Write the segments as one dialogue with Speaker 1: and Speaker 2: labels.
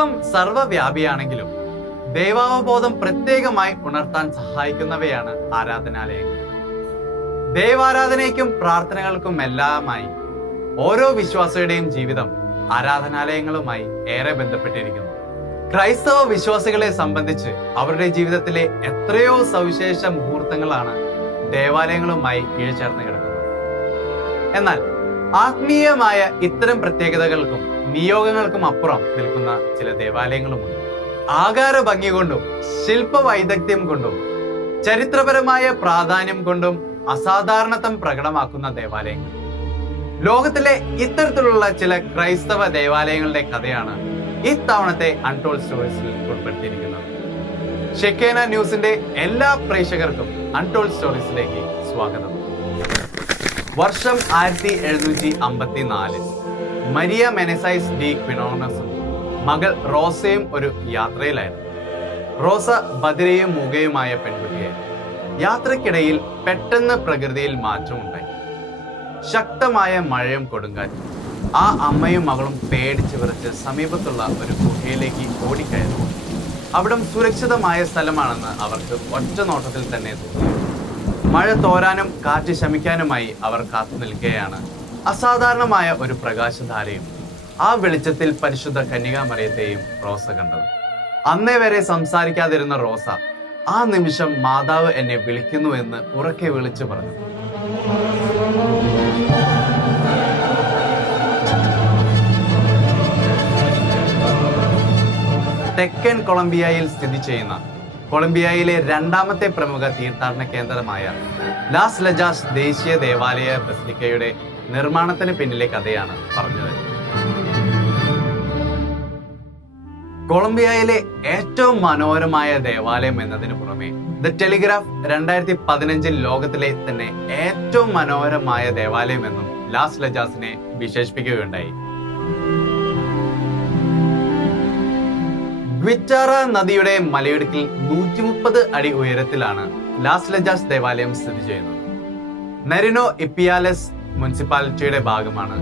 Speaker 1: ദൈവം സർവവ്യാപിയാണെങ്കിലും ദൈവാവബോധം പ്രത്യേകമായി ഉണർത്താൻ സഹായിക്കുന്നവയാണ് ആരാധനാലയങ്ങൾ. ദൈവാരാധനയ്ക്കും പ്രാർത്ഥനകൾക്കും എല്ലാമായി ഓരോ വിശ്വാസിയുടെയും ജീവിതം ആരാധനാലയങ്ങളുമായി ഏറെ ബന്ധപ്പെട്ടിരിക്കുന്നു. ക്രൈസ്തവ വിശ്വാസികളെ സംബന്ധിച്ച് അവരുടെ ജീവിതത്തിലെ എത്രയോ സവിശേഷ മുഹൂർത്തങ്ങളാണ് ദേവാലയങ്ങളുമായി കീഴ്ചേർന്ന് കിടക്കുന്നത്. എന്നാൽ ആത്മീയമായ ഇത്തരം പ്രത്യേകതകൾക്കും നിയോഗങ്ങൾക്കും അപ്പുറം നിൽക്കുന്ന ചില ദേവാലയങ്ങളുമുണ്ട് ആകാര ഭംഗി കൊണ്ടും ശില്പ വൈദഗ്ധ്യം കൊണ്ടും ചരിത്രപരമായ പ്രാധാന്യം കൊണ്ടും അസാധാരണത്വം പ്രകടമാക്കുന്ന ദേവാലയങ്ങൾ. ലോകത്തിലെ ഇത്തരത്തിലുള്ള ചില ക്രൈസ്തവ ദേവാലയങ്ങളുടെ കഥയാണ് ഇത്തവണത്തെ അൺടോൾ സ്റ്റോറീസിൽ ഉൾപ്പെടുത്തിയിരിക്കുന്നത്. ഷെക്കേന ന്യൂസിന്റെ എല്ലാ പ്രേക്ഷകർക്കും അൺടോൾ സ്റ്റോറീസിലേക്ക് സ്വാഗതം. വർഷം ആയിരത്തി എഴുന്നൂറ്റി അമ്പത്തി നാല് മരിയ മെനസൈസ് ഡി ക്വിനോണസും മകൾ റോസയും ഒരു യാത്രയിലായിരുന്നു. റോസ ബദിരയും മൂകയുമായ പെൺകുട്ടിയായിരുന്നു യാത്രക്കിടയിൽ പെട്ടെന്ന് പ്രകൃതിയിൽ മാറ്റമുണ്ടായി ശക്തമായ മഴയും കൊടുങ്കാറ്റും. ആ അമ്മയും മകളും പേടിച്ച് വിറച്ച് സമീപത്തുള്ള ഒരു ഗുഹയിലേക്ക് ഓടിക്കയറി അവിടം സുരക്ഷിതമായ സ്ഥലമാണെന്ന് അവർക്ക് ഒറ്റ നോട്ടത്തിൽ തന്നെ തോന്നി മഴ തോരാനും കാറ്റ് ശമിക്കാനുമായി അവർ കാത്തു നിൽക്കുകയാണ് അസാധാരണമായ ഒരു പ്രകാശധാരയും ആ വെളിച്ചത്തിൽ പരിശുദ്ധ കന്യകാമറിയത്തെയും റോസ കണ്ടത്. അന്നേ വരെ സംസാരിക്കാതിരുന്ന റോസ ആ നിമിഷം മാതാവ് എന്നെ വിളിക്കുന്നു എന്ന് ഉറക്കെ വിളിച്ചു പറഞ്ഞു. തെക്കൻ കൊളംബിയയിൽ സ്ഥിതി ചെയ്യുന്ന കൊളംബിയയിലെ രണ്ടാമത്തെ പ്രമുഖ തീർത്ഥാടന കേന്ദ്രമായ ലാസ് ലജാസ് ദേശീയ ദേവാലയ ബസിലിക്കയുടെ നിർമ്മാണത്തിന് പിന്നിലെ കഥയാണ് പറഞ്ഞത്. കൊളംബിയയിലെ ഏറ്റവും മനോഹരമായ ദേവാലയം എന്നതിന് പുറമെ ദ ടെലിഗ്രാഫ് രണ്ടായിരത്തി പതിനഞ്ചിൽ ലോകത്തിലെ തന്നെ ഏറ്റവും മനോഹരമായ ദേവാലയം എന്നും ലാസ് ലജാസിനെ വിശേഷിപ്പിക്കുകയുണ്ടായി. ഗ്വിറ്റാറ നദിയുടെ മലയിടുക്കിൽ നൂറ്റി മുപ്പത് അടി ഉയരത്തിലാണ് ലാസ് ലജാസ് ദേവാലയം സ്ഥിതി ചെയ്യുന്നത്. നരിനോ ഇപ്പിയാലസ് മുനിസിപ്പാലിറ്റിയുടെ ഭാഗമാണ്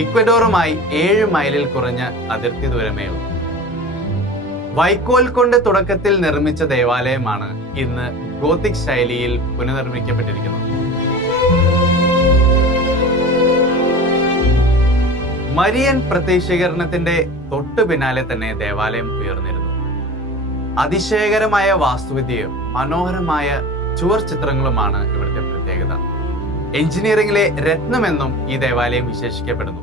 Speaker 1: ഇക്വഡോറുമായി ഏഴ് മൈലിൽ കുറഞ്ഞ അതിർത്തി ദൂരമേ ഉള്ളൂ. വൈക്കോൽ കൊണ്ട് തുടക്കത്തിൽ നിർമ്മിച്ച ദേവാലയമാണ് ഇന്ന് ഗോത്തിക് ശൈലിയിൽ പുനർനിർമ്മിക്കപ്പെട്ടിരിക്കുന്നത്. മരിയൻ പ്രത്യക്ഷീകരണത്തിന്റെ തൊട്ടു പിന്നാലെ തന്നെ ദേവാലയം ഉയർന്നിരുന്നു. അതിശയകരമായ വാസ്തുവിദ്യയും മനോഹരമായ ചുവർ ചിത്രങ്ങളുമാണ് ഇവിടുത്തെ പ്രത്യേകത. എഞ്ചിനീയറിംഗിലെ രത്നമെന്നും ഈ ദേവാലയം വിശേഷിക്കപ്പെടുന്നു.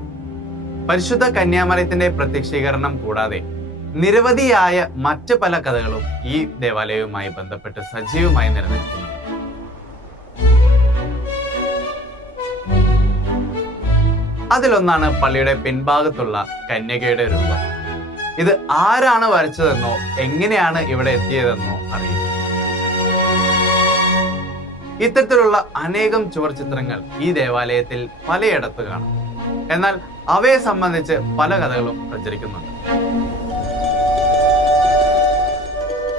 Speaker 1: പരിശുദ്ധ കന്യാമലയത്തിന്റെ പ്രത്യക്ഷീകരണം കൂടാതെ നിരവധിയായ മറ്റ് പല കഥകളും ഈ ദേവാലയവുമായി ബന്ധപ്പെട്ട് സജീവമായി നിലനിൽക്കുന്നു. അതിലൊന്നാണ് പള്ളിയുടെ പിൻഭാഗത്തുള്ള കന്യകയുടെ രൂപം. ഇത് ആരാണ് വരച്ചതെന്നോ എങ്ങനെയാണ് ഇവിടെ എത്തിയതെന്നോ അറിയില്ല. ഇത്തരത്തിലുള്ള അനേകം ചുവർ ചിത്രങ്ങൾ ഈ ദേവാലയത്തിൽ പലയിടത്ത് കാണാം. എന്നാൽ അവയെ സംബന്ധിച്ച് പല കഥകളും പ്രചരിക്കുന്നുണ്ട്.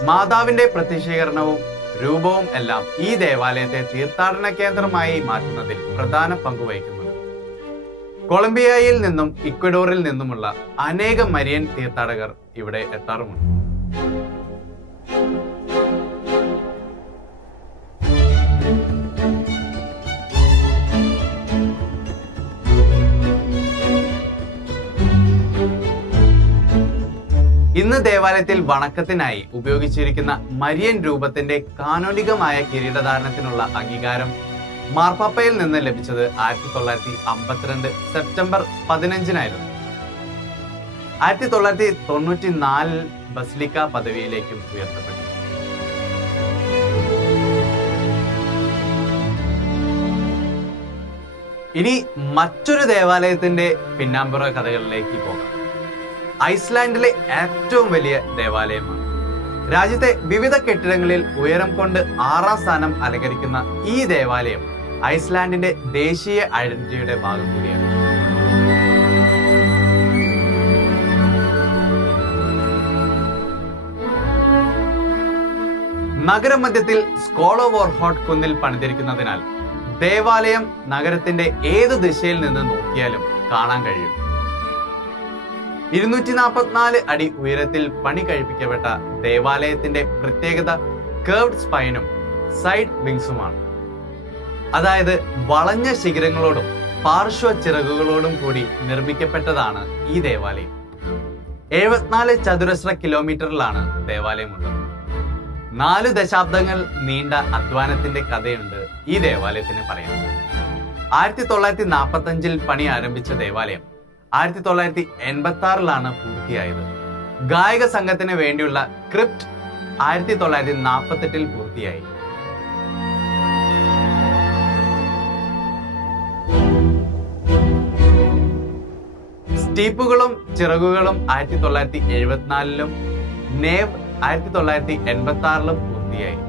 Speaker 1: മാതാവിന്റെ പ്രത്യക്ഷീകരണവും രൂപവും എല്ലാം ഈ ദേവാലയത്തെ തീർത്ഥാടന കേന്ദ്രമായി മാറ്റുന്നതിൽ പ്രധാന പങ്ക് വഹിക്കുന്നുണ്ട്. കൊളംബിയയിൽ നിന്നും ഇക്വഡോറിൽ നിന്നുമുള്ള അനേകം മരിയൻ തീർത്ഥാടകർ ഇവിടെ എത്താറുമുണ്ട്. ഇന്ന് ദേവാലയത്തിൽ വണക്കത്തിനായി ഉപയോഗിച്ചിരിക്കുന്ന മരിയൻ രൂപത്തിന്റെ കാനോനികമായ കിരീടധാരണത്തിനുള്ള അംഗീകാരം മാർപ്പാപ്പയിൽ നിന്ന് ലഭിച്ചത് ആയിരത്തി തൊള്ളായിരത്തി അമ്പത്തിരണ്ട് സെപ്റ്റംബർ പതിനഞ്ചിനായിരുന്നു. ആയിരത്തി തൊള്ളായിരത്തി തൊണ്ണൂറ്റി നാലിൽ ബസ്ലിക്ക പദവിയിലേക്കും ഉയർത്തപ്പെട്ടു. ഇനി മറ്റൊരു ദേവാലയത്തിന്റെ പിന്നാമ്പുറ കഥകളിലേക്ക് പോകാം. ഐസ്ലാൻഡിലെ ഏറ്റവും വലിയ ദേവാലയമാണ്. രാജ്യത്തെ വിവിധ കെട്ടിടങ്ങളിൽ ഉയരം കൊണ്ട് ആറാം സ്ഥാനം അലങ്കരിക്കുന്ന ഈ ദേവാലയം ഐസ്ലാൻഡിന്റെ ദേശീയ ഐഡന്റിറ്റിയുടെ ഭാഗം കൂടിയാണ്. നഗരമധ്യത്തിൽ സ്കോളോ വോർഹോട്ട് കുന്നിൽ പണിതിരിക്കുന്നതിനാൽ ദേവാലയം നഗരത്തിന്റെ ഏത് ദിശയിൽ നിന്ന് നോക്കിയാലും കാണാൻ കഴിയും. ഇരുന്നൂറ്റി നാൽപ്പത്തിനാല് അടി ഉയരത്തിൽ പണി കഴിപ്പിക്കപ്പെട്ട ദേവാലയത്തിന്റെ പ്രത്യേകത കേർവ്ഡ് സ്പൈനും സൈഡ് വിങ്സുമാണ് അതായത് വളഞ്ഞ ശിഖരങ്ങളോടും പാർശ്വ ചിറകുകളോടും കൂടി നിർമ്മിക്കപ്പെട്ടതാണ് ഈ ദേവാലയം. എഴുപത്തിനാല് ചതുരശ്ര കിലോമീറ്ററിലാണ് ദേവാലയമുള്ളത്. നാല് ദശാബ്ദങ്ങൾ നീണ്ട അധ്വാനത്തിന്റെ കഥയുണ്ട് ഈ ദേവാലയത്തിന് പറയാൻ. ആയിരത്തി തൊള്ളായിരത്തി നാൽപ്പത്തി അഞ്ചിൽ പണി ആരംഭിച്ച ദേവാലയം ആയിരത്തി തൊള്ളായിരത്തി എൺപത്തി ആറിലാണ് പൂർത്തിയായത്. ഗായക സംഘത്തിന് വേണ്ടിയുള്ള ക്രിപ്റ്റ് ആയിരത്തി തൊള്ളായിരത്തി നാൽപ്പത്തി എട്ടിൽ പൂർത്തിയായി. സ്റ്റീപ്പുകളും ചിറകുകളും ആയിരത്തി തൊള്ളായിരത്തി എഴുപത്തിനാലിലും നേവ് ആയിരത്തി തൊള്ളായിരത്തി എൺപത്തി ആറിലും പൂർത്തിയായി.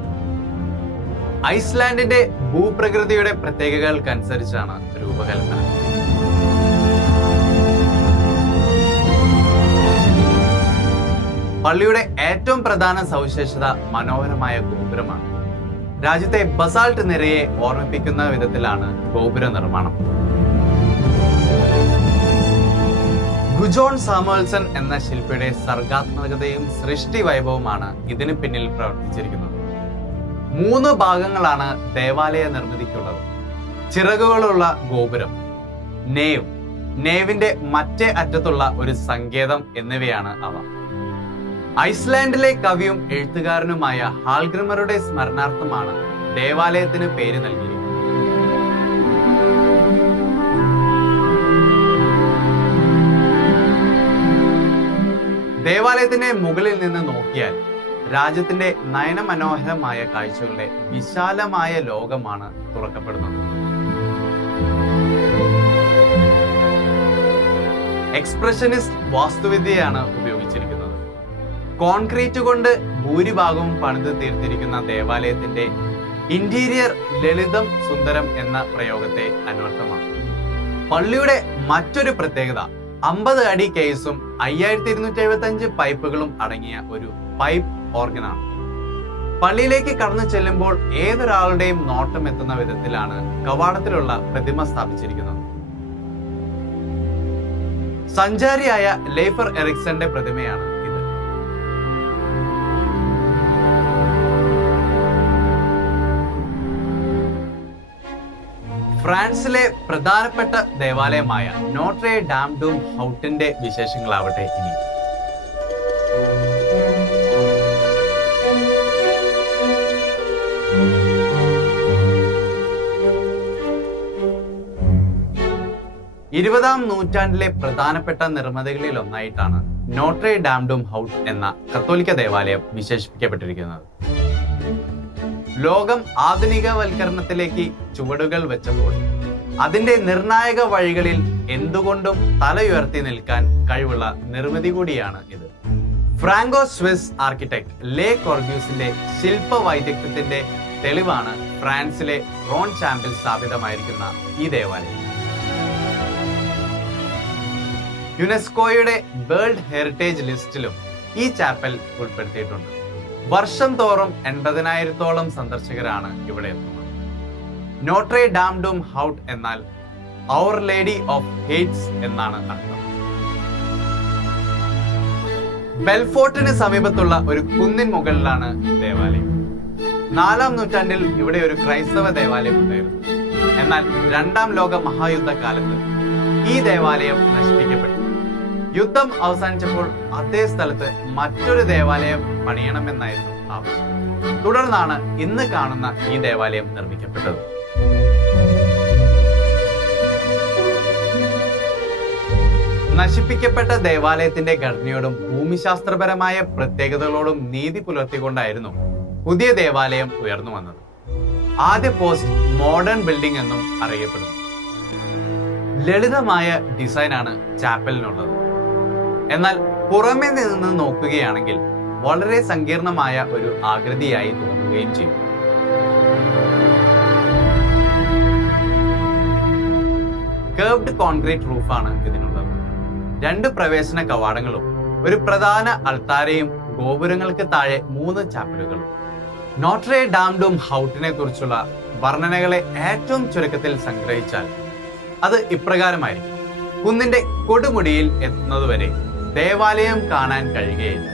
Speaker 1: ഐസ്ലാൻഡിന്റെ ഭൂപ്രകൃതിയുടെ പ്രത്യേകതകൾക്കനുസരിച്ചാണ് രൂപകൽപ്പന. പള്ളിയുടെ ഏറ്റവും പ്രധാന സവിശേഷത മനോഹരമായ ഗോപുരമാണ്. രാജ്യത്തെ ബസാൾട്ട് നിരയെ ഓർമ്മിപ്പിക്കുന്ന വിധത്തിലാണ് ഗോപുര നിർമ്മാണം. ഗുജോൺ സാമുവൽസൺ എന്ന ശില്പിയുടെ സർഗാത്മകതയും സൃഷ്ടി വൈഭവമാണ് ഇതിന് പിന്നിൽ പ്രവർത്തിച്ചിരിക്കുന്നത്. മൂന്ന് ഭാഗങ്ങളാണ് ദേവാലയ നിർമ്മിതിക്കുള്ളത്. ചിറകുകളുള്ള ഗോപുരം നേവ് നേവിന്റെ മറ്റേ അറ്റത്തുള്ള ഒരു സങ്കേതം എന്നിവയാണ് അവ. ഐസ്ലാൻഡിലെ കവിയും എഴുത്തുകാരനുമായ ഹാൽഗ്രമറുടെ സ്മരണാർത്ഥമാണ് ദേവാലയത്തിന് പേര് നൽകിയിരിക്കുന്നത്. ദേവാലയത്തിന്റെ മുകളിൽ നിന്ന് നോക്കിയാൽ രാജ്യത്തിന്റെ നയനമനോഹരമായ കാഴ്ചകളുടെ വിശാലമായ ലോകമാണ് തുറക്കപ്പെടുന്നത്. എക്സ്പ്രഷനിസ്റ്റ് വാസ്തുവിദ്യയാണ് ഉപയോഗിച്ചിരിക്കുന്നത് കോൺക്രീറ്റ് കൊണ്ട് ഭൂരിഭാഗവും പണിത് തീർത്തിരിക്കുന്ന ദേവാലയത്തിന്റെ ഇന്റീരിയർ ലളിതം സുന്ദരം എന്ന പ്രയോഗത്തെ അന്വർത്ഥമാണ് പള്ളിയുടെ മറ്റൊരു പ്രത്യേകത അമ്പത് അടി കേസും അയ്യായിരത്തി ഇരുന്നൂറ്റി എഴുപത്തി അഞ്ച് പൈപ്പുകളും അടങ്ങിയ ഒരു പൈപ്പ് ഓർഗനാണ്. പള്ളിയിലേക്ക് കടന്നു ചെല്ലുമ്പോൾ ഏതൊരാളുടെയും നോട്ടം എത്തുന്ന വിധത്തിലാണ് കവാടത്തിലുള്ള പ്രതിമ സ്ഥാപിച്ചിരിക്കുന്നത്. സഞ്ചാരിയായ ലേഫർ എറിക്സന്റെ പ്രതിമയാണ് ഫ്രാൻസിലെ പ്രധാനപ്പെട്ട ദേവാലയമായ നോട്രേ ഡാം ഡൂം ഹൗട്ടിന്റെ വിശേഷങ്ങളാവട്ടെ ഇനി. ഇരുപതാം നൂറ്റാണ്ടിലെ പ്രധാനപ്പെട്ട നിർമ്മിതികളിൽ ഒന്നായിട്ടാണ് നോട്രേ ഡാംഡും ഹൗട്ട് എന്ന കത്തോലിക്ക ദേവാലയം വിശേഷിപ്പിക്കപ്പെട്ടിരിക്കുന്നത്. ലോകം ആധുനികവൽക്കരണത്തിലേക്ക് ചുവടുകൾ വെച്ചപ്പോൾ അതിന്റെ നിർണായക വഴികളിൽ എന്തുകൊണ്ടും തലയുയർത്തി നിൽക്കാൻ കഴിവുള്ള നിർമ്മിതി കൂടിയാണ് ഇത്. ഫ്രാങ്കോ സ്വിസ് ആർക്കിടെക്ട് ലേ കോർബ്യൂസിന്റെ ശില്പ വൈദഗ്ധ്യത്തിന്റെ തെളിവാണ് ഫ്രാൻസിലെ റോൺ ചാമ്പിൽ സ്ഥാപിതമായിരിക്കുന്ന ഈ ദേവാലയം. യുനെസ്കോയുടെ വേൾഡ് ഹെറിറ്റേജ് ലിസ്റ്റിലും ഈ ചാപ്പൽ ഉൾപ്പെടുത്തിയിട്ടുണ്ട്. വർഷം തോറും എൺപതിനായിരത്തോളം സന്ദർശകരാണ് ഇവിടെ എത്തുന്നത്. നോട്രേ ഡാം ഡും ഹൗട്ട് എന്നാൽ അവർ ലേഡി ഓഫ് ഹേറ്റ്സ് എന്നാണ് അർത്ഥം. ബെൽഫോർട്ടിന് സമീപത്തുള്ള ഒരു കുന്നിൻ മുകളിലാണ് ദേവാലയം. നാലാം നൂറ്റാണ്ടിൽ ഇവിടെ ഒരു ക്രൈസ്തവ ദേവാലയം ഉണ്ടായിരുന്നു. എന്നാൽ രണ്ടാം ലോക മഹായുദ്ധ കാലത്ത് ഈ ദേവാലയം നശിപ്പിക്കപ്പെട്ടു. യുദ്ധം അവസാനിച്ചപ്പോൾ അതേ സ്ഥലത്ത് മറ്റൊരു ദേവാലയം പണിയണമെന്നായിരുന്നു ആവശ്യം. തുടർന്നാണ് ഇന്ന് കാണുന്ന ഈ ദേവാലയം നിർമ്മിക്കപ്പെട്ടത്. നശിപ്പിക്കപ്പെട്ട ദേവാലയത്തിന്റെ ഘടനയോടും ഭൂമിശാസ്ത്രപരമായ പ്രത്യേകതകളോടും നീതി പുലർത്തിക്കൊണ്ടായിരുന്നു പുതിയ ദേവാലയം ഉയർന്നു വന്നത്. ആദ്യ പോസ്റ്റ് മോഡേൺ ബിൽഡിംഗ് എന്നും അറിയപ്പെടുന്നു. ലളിതമായ ഡിസൈനാണ് ചാപ്പലിനുള്ളത്. എന്നാൽ പുറമെ നിന്ന് നോക്കുകയാണെങ്കിൽ വളരെ സങ്കീർണമായ ഒരു ആകൃതിയായി തോന്നുകയും ചെയ്യും. കേർവ്ഡ് കോൺക്രീറ്റ് റൂഫാണ് ഇതിനുള്ളത്. രണ്ട് പ്രവേശന കവാടങ്ങളും ഒരു പ്രധാന അൾത്താരയും ഗോപുരങ്ങൾക്ക് താഴെ മൂന്ന് ചാപ്പലുകളും. നോട്രേ ഡാം ഡും ഹൗട്ടിനെ കുറിച്ചുള്ള വർണനകളെ ഏറ്റവും ചുരുക്കത്തിൽ സംഗ്രഹിച്ചാൽ അത് ഇപ്രകാരമായിരിക്കും. കുന്നിന്റെ കൊടുമുടിയിൽ എത്തുന്നതുവരെ ദേവാലയം കാണാൻ കഴിയുകയില്ല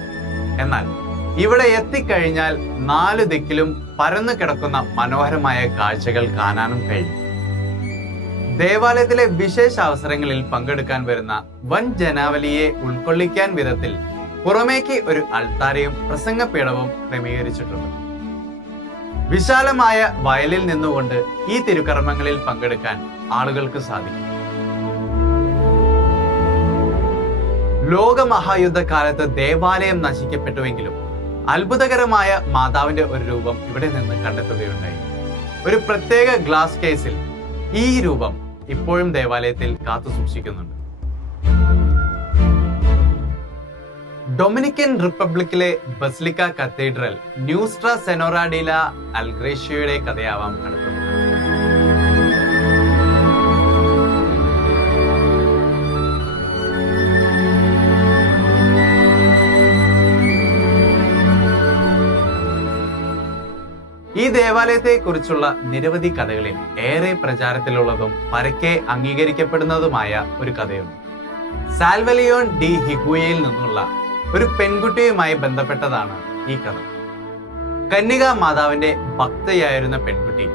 Speaker 1: എന്നാൽ ഇവിടെ എത്തിക്കഴിഞ്ഞാൽ നാല് ദിക്കിലും പരന്നു കിടക്കുന്ന മനോഹരമായ കാഴ്ചകൾ കാണാനും കഴിയും. ദേവാലയത്തിലെ വിശേഷ അവസരങ്ങളിൽ പങ്കെടുക്കാൻ വരുന്ന വൻ ജനാവലിയെ ഉൾക്കൊള്ളിക്കാൻ വിധത്തിൽ പുറമേക്ക് ഒരു അൾത്താരയും പ്രസംഗപീഠവും ക്രമീകരിച്ചിട്ടുണ്ട്. വിശാലമായ വയലിൽ നിന്നുകൊണ്ട് ഈ തിരുക്കർമ്മങ്ങളിൽ പങ്കെടുക്കാൻ ആളുകൾക്ക് സാധിക്കും. ലോകമഹായുദ്ധകാലത്ത് ദേവാലയം നശിക്കപ്പെട്ടുവെങ്കിലും അത്ഭുതകരമായ മാതാവിന്റെ ഒരു രൂപം ഇവിടെ നിന്ന് കണ്ടെത്തുകയുണ്ടായി. ഒരു പ്രത്യേക ഗ്ലാസ് കേസിൽ ഈ രൂപം ഇപ്പോഴും ദേവാലയത്തിൽ കാത്തു സൂക്ഷിക്കുന്നുണ്ട്. Dominican റിപ്പബ്ലിക്കിലെ basilica cathedral Nuestra Senora de la അൽഗ്രേഷ്യയുടെ കഥയാവാം അടുത്തത്. ഈ ദേവാലയത്തെ കുറിച്ചുള്ള നിരവധി കഥകളിൽ ഏറെ പ്രചാരത്തിലുള്ളതും പരക്കെ അംഗീകരിക്കപ്പെടുന്നതുമായ ഒരു കഥയുണ്ട്. സാൽവലിയോൺ ഡി ഹിഗുയയിൽ നിന്നുള്ള ഒരു പെൺകുട്ടിയുമായി ബന്ധപ്പെട്ടതാണ് ഈ കഥ. കന്യക മാതാവിന്റെ ഭക്തയായിരുന്ന പെൺകുട്ടി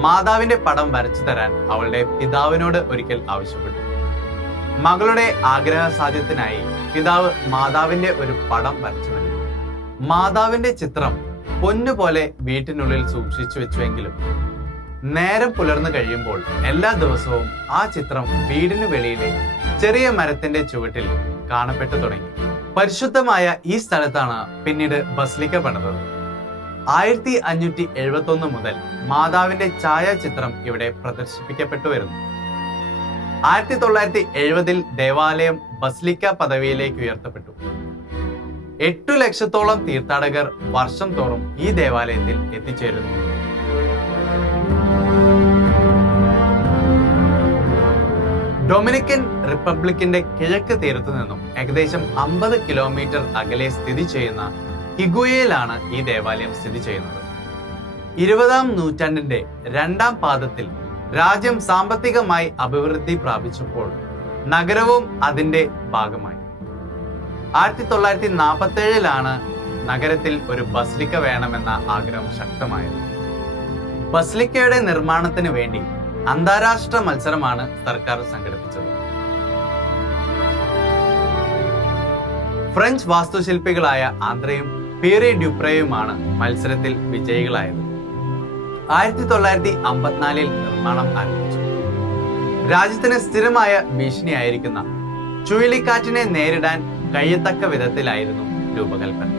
Speaker 1: മാതാവിന്റെ പടം വരച്ചു തരാൻ അവളുടെ പിതാവിനോട് ഒരിക്കൽ ആവശ്യപ്പെട്ടു. മകളുടെ ആഗ്രഹ സാധ്യത്തിനായി പിതാവ് മാതാവിന്റെ ഒരു പടം വരച്ചു നൽകി. മാതാവിന്റെ ചിത്രം പൊന്നുപോലെ വീട്ടിനുള്ളിൽ സൂക്ഷിച്ചു വെച്ചുവെങ്കിലും നേരം പുലർന്നു കഴിയുമ്പോൾ എല്ലാ ദിവസവും ആ ചിത്രം വീടിനു വെളിയിലെ ചെറിയ മരത്തിന്റെ ചുവട്ടിൽ കാണപ്പെട്ടു തുടങ്ങി. പരിശുദ്ധമായ ഈ സ്ഥലത്താണ് പിന്നീട് ബസ്ലിക്ക പണിതത്. ആയിരത്തി അഞ്ഞൂറ്റി എഴുപത്തി ഒന്ന് മുതൽ മാതാവിന്റെ ഛായാചിത്രം ഇവിടെ പ്രദർശിപ്പിക്കപ്പെട്ടു വരുന്നു. ആയിരത്തി തൊള്ളായിരത്തി എഴുപതിൽ ദേവാലയം ബസ്ലിക്ക പദവിയിലേക്ക് ഉയർത്തപ്പെട്ടു. എട്ടു ലക്ഷത്തോളം തീർത്ഥാടകർ വർഷം തോറും ഈ ദേവാലയത്തിൽ എത്തിച്ചേരുന്നു. ഡൊമിനിക്കൻ റിപ്പബ്ലിക്കിന്റെ കിഴക്ക് തീരത്തു നിന്നും ഏകദേശം അമ്പത് കിലോമീറ്റർ അകലെ സ്ഥിതി ചെയ്യുന്ന ഹിഗുയയിലാണ് ഈ ദേവാലയം സ്ഥിതി ചെയ്യുന്നത്. ഇരുപതാം നൂറ്റാണ്ടിന്റെ രണ്ടാം പാദത്തിൽ രാജ്യം സാമ്പത്തികമായി അഭിവൃദ്ധി പ്രാപിച്ചപ്പോൾ നഗരവും അതിന്റെ ഭാഗമായി. ആയിരത്തി തൊള്ളായിരത്തി നാൽപ്പത്തി ഏഴിലാണ് നഗരത്തിൽ ഒരു ബസ്ലിക്ക വേണമെന്ന ആഗ്രഹം ശക്തമായത്. ബസ്ലിക്കയുടെ നിർമ്മാണത്തിന് വേണ്ടി അന്താരാഷ്ട്ര മത്സരമാണ് സർക്കാർ സംഘടിപ്പിച്ചത്. ഫ്രഞ്ച് വാസ്തുശില്പികളായ ആന്ത്രയും പീറി ഡ്യൂപ്രയുമാണ് മത്സരത്തിൽ വിജയികളായത്. ആയിരത്തി തൊള്ളായിരത്തി അമ്പത്തിനാലിൽ നിർമ്മാണം ആരംഭിച്ചു. രാജ്യത്തിന് സ്ഥിരമായ ഭീഷണിയായിരിക്കുന്ന ചുഴലിക്കാറ്റിനെ നേരിടാൻ കഴിയത്തക്ക വിധത്തിലായിരുന്നു രൂപകൽപ്പന.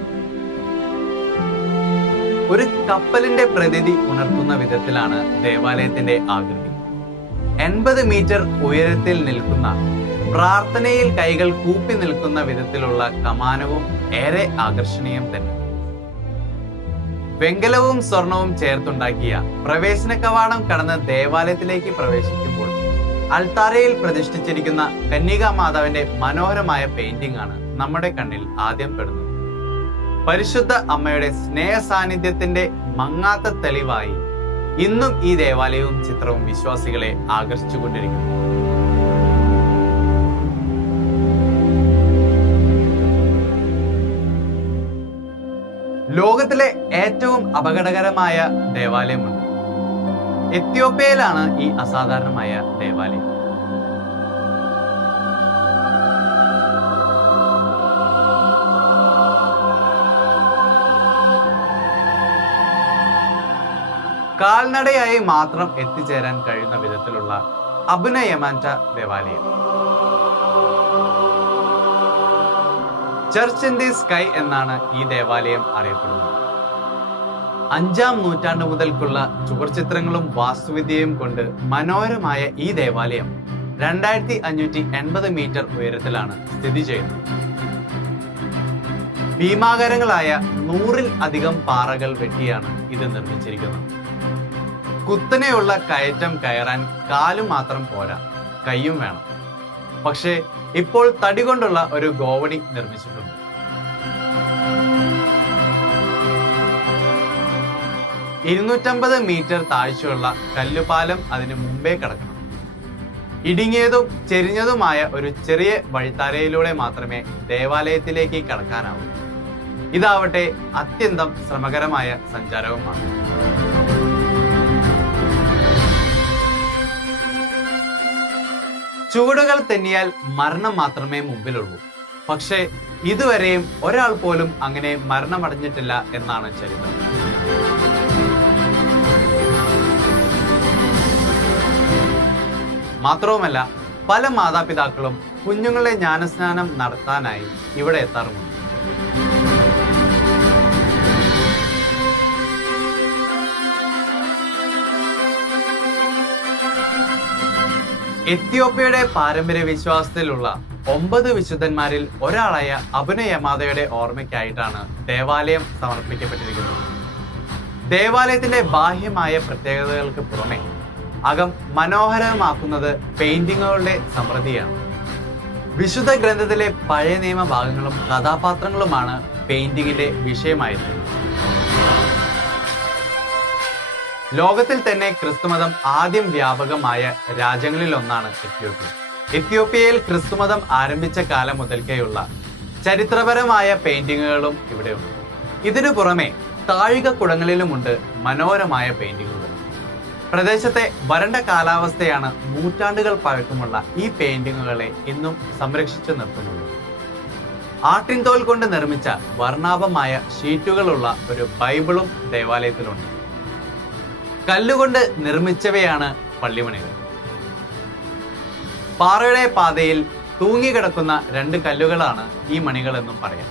Speaker 1: ഒരു കപ്പലിന്റെ പ്രതിനിധി ഉണർത്തുന്ന വിധത്തിലാണ് ദേവാലയത്തിന്റെ ആകൃതി. എൺപത് മീറ്റർ ഉയരത്തിൽ നിൽക്കുന്ന പ്രാർത്ഥനയിൽ കൈകൾ കൂപ്പി നിൽക്കുന്ന വിധത്തിലുള്ള കമാനവും ഏറെ ആകർഷണീയം തന്നെ. വെങ്കലവും സ്വർണവും ചേർത്തുണ്ടാക്കിയ പ്രവേശന കവാടം കടന്ന് ദേവാലയത്തിലേക്ക് പ്രവേശിക്കുമ്പോൾ അൾത്താരയിൽ പ്രതിഷ്ഠിച്ചിരിക്കുന്ന കന്യകാ മാതാവിന്റെ മനോഹരമായ പെയിന്റിംഗ് ആണ് നമ്മുടെ കണ്ണിൽ ആദ്യം പെടുന്നത് പരിശുദ്ധ അമ്മയുടെ സ്നേഹ സാന്നിധ്യത്തിന്റെ മങ്ങാത്ത തെളിവായി ഇന്നും ഈ ദേവാലയവും ചിത്രവും വിശ്വാസികളെ ആകർഷിച്ചുകൊണ്ടിരിക്കുന്നു. ലോകത്തിലെ ഏറ്റവും അപകടകരമായ ദേവാലയമുണ്ട്. എത്യോപ്യയിലാണ് ഈ അസാധാരണമായ ദേവാലയം. കാൽനടയായി മാത്രം എത്തിച്ചേരാൻ കഴിയുന്ന വിധത്തിലുള്ള അഭിനയമാറ്റ ദേവാലയം. ചർച്ച് ഇൻ ദി സ്കൈ എന്നാണ് ഈ ദേവാലയം അറിയപ്പെടുന്നത്. അഞ്ചാം നൂറ്റാണ്ട് മുതൽക്കുള്ള ചുവർചിത്രങ്ങളും വാസ്തുവിദ്യയും കൊണ്ട് മനോഹരമായ ഈ ദേവാലയം രണ്ടായിരത്തി അഞ്ഞൂറ്റി എൺപത് മീറ്റർ ഉയരത്തിലാണ് സ്ഥിതി ചെയ്യുന്നത്. ഭീമാകരങ്ങളായ നൂറിൽ അധികം പാറകൾ വെട്ടിയാണ് ഇത് നിർമ്മിച്ചിരിക്കുന്നത്. കുത്തനെയുള്ള കയറ്റം കയറാൻ കാലും മാത്രം പോരാ. കൈയും വേണം. പക്ഷേ ഇപ്പോൾ തടി കൊണ്ടുള്ള ഒരു ഗോവണി നിർമ്മിച്ചിട്ടുണ്ട്. ഇരുന്നൂറ്റമ്പത് മീറ്റർ താഴ്ചയുള്ള കല്ലുപാലം അതിന് മുമ്പേ കിടക്കണം. ഇടുങ്ങിയതും ചെരിഞ്ഞതുമായ ഒരു ചെറിയ വഴിത്താരയിലൂടെ മാത്രമേ ദേവാലയത്തിലേക്ക് കടക്കാനാവൂ. ഇതാവട്ടെ അത്യന്തം ശ്രമകരമായ സഞ്ചാരവുമാണ്. ചുവടുകൾ തെന്നിയാൽ മരണം മാത്രമേ മുമ്പിലുള്ളൂ. പക്ഷേ ഇതുവരെയും ഒരാൾ പോലും അങ്ങനെ മരണമടഞ്ഞിട്ടില്ല എന്നാണ് ചരിത്രം. മാത്രവുമല്ല പല മാതാപിതാക്കളും കുഞ്ഞുങ്ങളുടെ ജ്ഞാനസ്നാനം നടത്താനായി ഇവിടെ എത്താറുമുണ്ട്. എത്യോപ്യയുടെ പാരമ്പര്യ വിശ്വാസത്തിലുള്ള ഒമ്പത് വിശുദ്ധന്മാരിൽ ഒരാളായ അഭിനയമാതയുടെ ഓർമ്മയ്ക്കായിട്ടാണ് ദേവാലയം സമർപ്പിക്കപ്പെട്ടിരിക്കുന്നത്. ദേവാലയത്തിന്റെ ബാഹ്യമായ പ്രത്യേകതകൾക്ക് പുറമെ അകം മനോഹരമാക്കുന്നത് പെയിന്റിങ്ങുകളുടെ സമൃദ്ധിയാണ്. വിശുദ്ധ ഗ്രന്ഥത്തിലെ പഴയ നിയമ ഭാഗങ്ങളും കഥാപാത്രങ്ങളുമാണ് പെയിന്റിങ്ങിന്റെ വിഷയമായിരുന്നത്. ലോകത്തിൽ തന്നെ ക്രിസ്തുമതം ആദ്യം വ്യാപകമായ രാജ്യങ്ങളിൽ ഒന്നാണ് എത്യോപ്യ. എത്യോപ്യയിൽ ക്രിസ്തുമതം ആരംഭിച്ച കാലം മുതൽക്കേയുള്ള ചരിത്രപരമായ പെയിന്റിങ്ങുകളും ഇവിടെയുണ്ട്. ഇതിനു പുറമെ താഴിക കുടങ്ങളിലുമുണ്ട് മനോഹരമായ പെയിന്റിങ്ങുകൾ. പ്രദേശത്തെ വരണ്ട കാലാവസ്ഥയാണ് നൂറ്റാണ്ടുകൾ പഴക്കമുള്ള ഈ പെയിന്റിങ്ങുകളെ ഇന്നും സംരക്ഷിച്ചു നിർത്തുന്നത്. ആട്ടിൻതോൽ കൊണ്ട് നിർമ്മിച്ച വർണാഭമായ ഷീറ്റുകളുള്ള ഒരു ബൈബിളും ദേവാലയത്തിലുണ്ട്. കല്ലുകൊണ്ട് നിർമ്മിച്ചവയാണ് പള്ളിമണികൾ. പാറയുടെ പാതയിൽ തൂങ്ങിക്കിടക്കുന്ന രണ്ട് കല്ലുകളാണ് ഈ മണികളെന്നും പറയാം.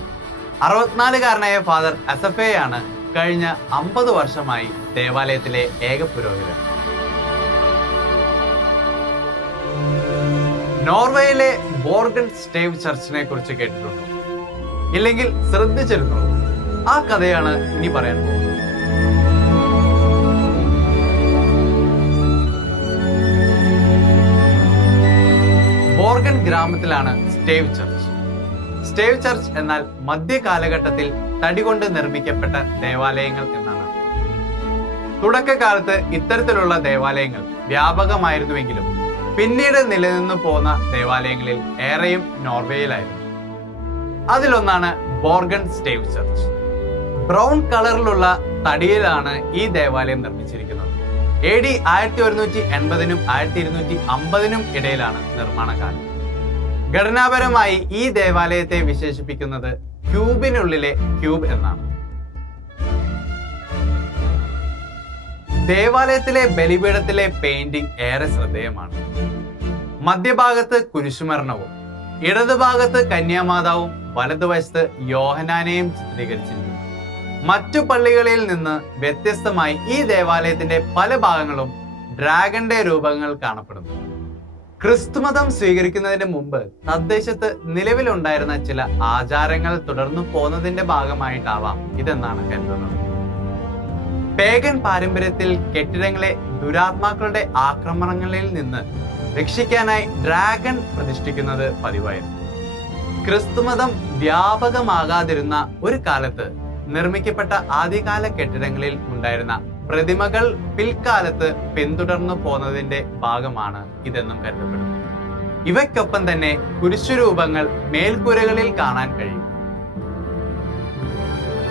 Speaker 1: അറുപത്തിനാലുകാരനായ ഫാദർ അസഫയാണ് കഴിഞ്ഞ അമ്പത് വർഷമായി ദേവാലയത്തിലെ ഏക പുരോഹിതൻ. നോർവേയിലെ ബോർഗൻ സ്റ്റേവ് ചർച്ചിനെ കുറിച്ച് കേട്ടിട്ടുണ്ടോ? ഇല്ലെങ്കിൽ ശ്രദ്ധിച്ചിരുന്നു? ആ കഥയാണ് ഇനി പറയാൻ പോകുന്നത്. ബോർഗൻ ഗ്രാമത്തിലാണ് സ്റ്റേവ് ചർച്ച്. സ്റ്റേവ് ചർച്ച് എന്നാൽ മധ്യകാലഘട്ടത്തിൽ തടി കൊണ്ട് നിർമ്മിക്കപ്പെട്ട ദേവാലയങ്ങൾ എന്നാണ്. തുടക്കകാലത്ത് ഇത്തരത്തിലുള്ള ദേവാലയങ്ങൾ വ്യാപകമായിരുന്നുവെങ്കിലും പിന്നീട് നിലനിന്നു പോന്ന ദേവാലയങ്ങളിൽ ഏറെയും നോർവേയിലായിരുന്നു. അതിലൊന്നാണ് ബോർഗൻ സ്റ്റേവ് ചർച്ച്. ബ്രൗൺ കളറിലുള്ള തടിയിലാണ് ഈ ദേവാലയം നിർമ്മിച്ചിരിക്കുന്നത്. എ ഡി ആയിരത്തി ഒരുന്നൂറ്റി എൺപതിനും ആയിരത്തി ഇരുന്നൂറ്റി അമ്പതിനും ഇടയിലാണ് നിർമ്മാണകാലം. ഘടനാപരമായി ഈ ദേവാലയത്തെ വിശേഷിപ്പിക്കുന്നത് ക്യൂബിനുള്ളിലെ ക്യൂബ് എന്നാണ്. ദേവാലയത്തിലെ ബലിപീഠത്തിലെ പെയിന്റിംഗ് ഏറെ ശ്രദ്ധേയമാണ്. മധ്യഭാഗത്ത് കുരിശുമരണവും ഇടതുഭാഗത്ത് കന്യാമാതാവും വലതുവശത്ത് യോഹനാനെയും ചിത്രീകരിച്ചിരിക്കുന്നു. മറ്റു പള്ളികളിൽ നിന്ന് വ്യത്യസ്തമായി ഈ ദേവാലയത്തിന്റെ പല ഭാഗങ്ങളും ഡ്രാഗന്റെ രൂപങ്ങൾ കാണപ്പെടുന്നു. ക്രിസ്തുമതം സ്വീകരിക്കുന്നതിന് മുമ്പ് തദ്ദേശത്ത് നിലവിലുണ്ടായിരുന്ന ചില ആചാരങ്ങൾ തുടർന്നു പോന്നതിന്റെ ഭാഗമായിട്ടാവാം ഇതെന്നാണ് കരുതുന്നത്. പേഗൻ പാരമ്പര്യത്തിൽ കെട്ടിടങ്ങളെ ദുരാത്മാക്കളുടെ ആക്രമണങ്ങളിൽ നിന്ന് രക്ഷിക്കാനായി ഡ്രാഗൺ പ്രതിഷ്ഠിക്കുന്നത് പതിവായിരുന്നു. ക്രിസ്തുമതം വ്യാപകമാകാതിരുന്ന ഒരു കാലത്ത് നിർമ്മിക്കപ്പെട്ട ആദ്യകാല കെട്ടിടങ്ങളിൽ ഉണ്ടായിരുന്ന പ്രതിമകൾ പിൽക്കാലത്ത് പിന്തുടർന്നു പോന്നതിന്റെ ഭാഗമാണ് ഇതെന്നും കരുതപ്പെടുന്നു. ഇവയ്ക്കൊപ്പം തന്നെ കുരിശുരൂപങ്ങൾ മേൽക്കൂരകളിൽ കാണാൻ കഴിയും.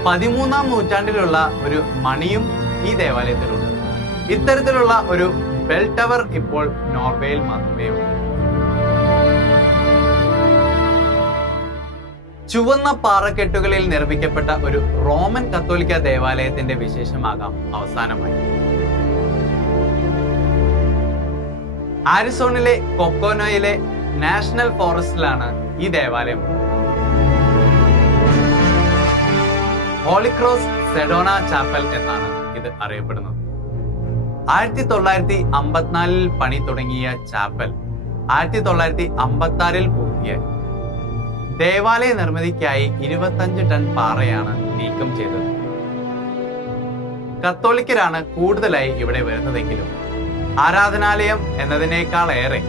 Speaker 1: പതിമൂന്നാം നൂറ്റാണ്ടിലുള്ള ഒരു മണിയും ഈ ദേവാലയത്തിലുണ്ട്. ഇത്തരത്തിലുള്ള ഒരു ബെൽ ടവർ ഇപ്പോൾ നോർവേയിൽ മാത്രമേ ഉള്ളൂ ചുവന്ന പാറക്കെട്ടുകളിൽ നിർമ്മിക്കപ്പെട്ട ഒരു റോമൻ കത്തോലിക്ക ദേവാലയത്തിന്റെ വിശേഷമാകാം അവസാനമായി. ആരിസോണിലെ കൊക്കോനോയിലെ നാഷണൽ ഫോറസ്റ്റിലാണ് ഈ ദേവാലയം. ഹോളിക്രോസ് സെഡോണ ചാപ്പൽ എന്നാണ് ഇത് അറിയപ്പെടുന്നത്. ആയിരത്തി തൊള്ളായിരത്തി അമ്പത്തിനാലിൽ പണി തുടങ്ങിയ ചാപ്പൽ ആയിരത്തി തൊള്ളായിരത്തി അമ്പത്തി ആറിൽ പൂർത്തിയായി. ദേവാലയ നിർമ്മിതിക്കായി ഇരുപത്തഞ്ച് ടൺ പാറയാണ് നീക്കം ചെയ്തത്. കത്തോലിക്കരാണ് കൂടുതലായി ഇവിടെ വരുന്നതെങ്കിലും ആരാധനാലയം എന്നതിനേക്കാൾ ഏറെ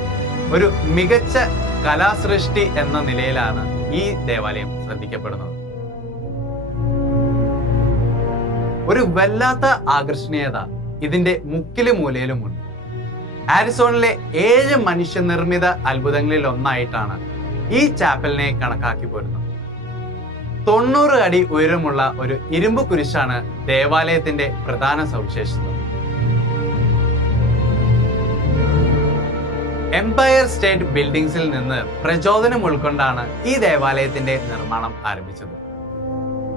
Speaker 1: ഒരു മികച്ച കലാസൃഷ്ടി എന്ന നിലയിലാണ് ഈ ദേവാലയം ശ്രദ്ധിക്കപ്പെടുന്നത്. ഒരു വല്ലാത്ത ആകർഷണീയത ഇതിന്റെ മുക്കിലും മൂലയിലുമുണ്ട്. ആരിസോണിലെ ഏഴ് മനുഷ്യനിർമ്മിത അത്ഭുതങ്ങളിൽ ഒന്നായിട്ടാണ് ഈ ചാപ്പലിനെ കണക്കാക്കി പോരുന്നു. തൊണ്ണൂറ് അടി ഉയരമുള്ള ഒരു ഇരുമ്പ് കുരിശാണ് ദേവാലയത്തിന്റെ പ്രധാന സവിശേഷത. എംപയർ സ്റ്റേറ്റ് ബിൽഡിംഗ്സിൽ നിന്ന് പ്രചോദനം ഉൾക്കൊണ്ടാണ് ഈ ദേവാലയത്തിന്റെ നിർമ്മാണം ആരംഭിച്ചത്.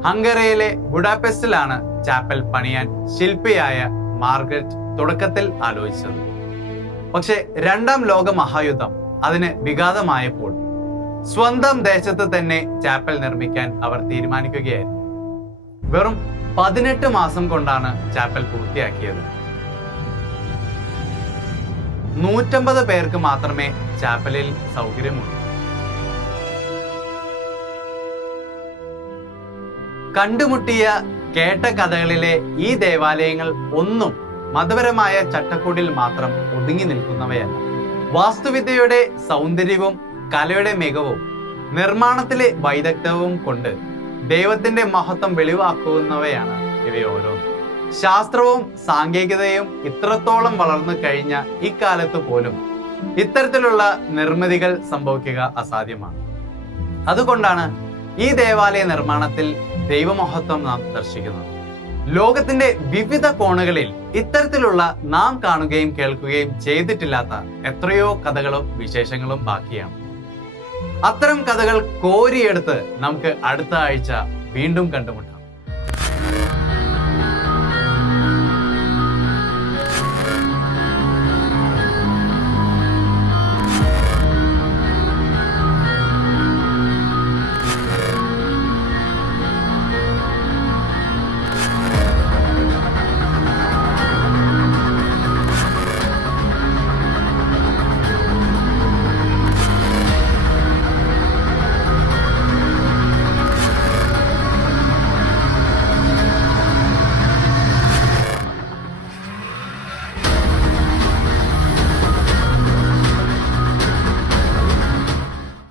Speaker 1: ഹംഗറിയിലെ ബുഡാപെസ്റ്റിലാണ് ചാപ്പൽ പണിയാൻ ശില്പിയായ മാർഗരറ്റ് തുടക്കത്തിൽ ആലോചിച്ചത്. പക്ഷെ രണ്ടാം ലോക മഹായുദ്ധം അതിന് വിഘാതമായപ്പോൾ സ്വന്തം ദേശത്ത് തന്നെ ചാപ്പൽ നിർമ്മിക്കാൻ അവർ തീരുമാനിക്കുകയായിരുന്നു. വെറും പതിനെട്ട് മാസം കൊണ്ടാണ് ചാപ്പൽ പൂർത്തിയാക്കിയത്. നൂറ്റമ്പത് പേർക്ക് മാത്രമേ ചാപ്പലിൽ സൗകര്യമുള്ളൂ. കണ്ടുമുട്ടിയ കേട്ട കഥകളിലെ ഈ ദേവാലയങ്ങൾ ഒന്നും മതപരമായ ചട്ടക്കൂടിൽ മാത്രം ഒതുങ്ങി നിൽക്കുന്നവയല്ല. വാസ്തുവിദ്യയുടെ സൗന്ദര്യവും കലയുടെ മികവും നിർമ്മാണത്തിലെ വൈദഗ്ധ്യവും കൊണ്ട് ദൈവത്തിന്റെ മഹത്വം വെളിവാക്കുന്നവയാണ് ഇവയോരോ. ശാസ്ത്രവും സാങ്കേതികതയും ഇത്രത്തോളം വളർന്നു കഴിഞ്ഞ ഇക്കാലത്ത് പോലും ഇത്തരത്തിലുള്ള നിർമ്മിതികൾ സംഭവിക്കുക അസാധ്യമാണ്. അതുകൊണ്ടാണ് ഈ ദേവാലയ നിർമ്മാണത്തിൽ ദൈവമഹത്വം നാം ദർശിക്കുന്നത്. ലോകത്തിന്റെ വിവിധ കോണുകളിൽ ഇത്തരത്തിലുള്ള നാം കാണുകയും കേൾക്കുകയും ചെയ്തിട്ടില്ലാത്ത എത്രയോ കഥകളും വിശേഷങ്ങളും ബാക്കിയാണ്. അത്തരം കഥകൾ കോരിയെടുത്ത് നമുക്ക് അടുത്ത ആഴ്ച വീണ്ടും കണ്ടുമുട്ടാം.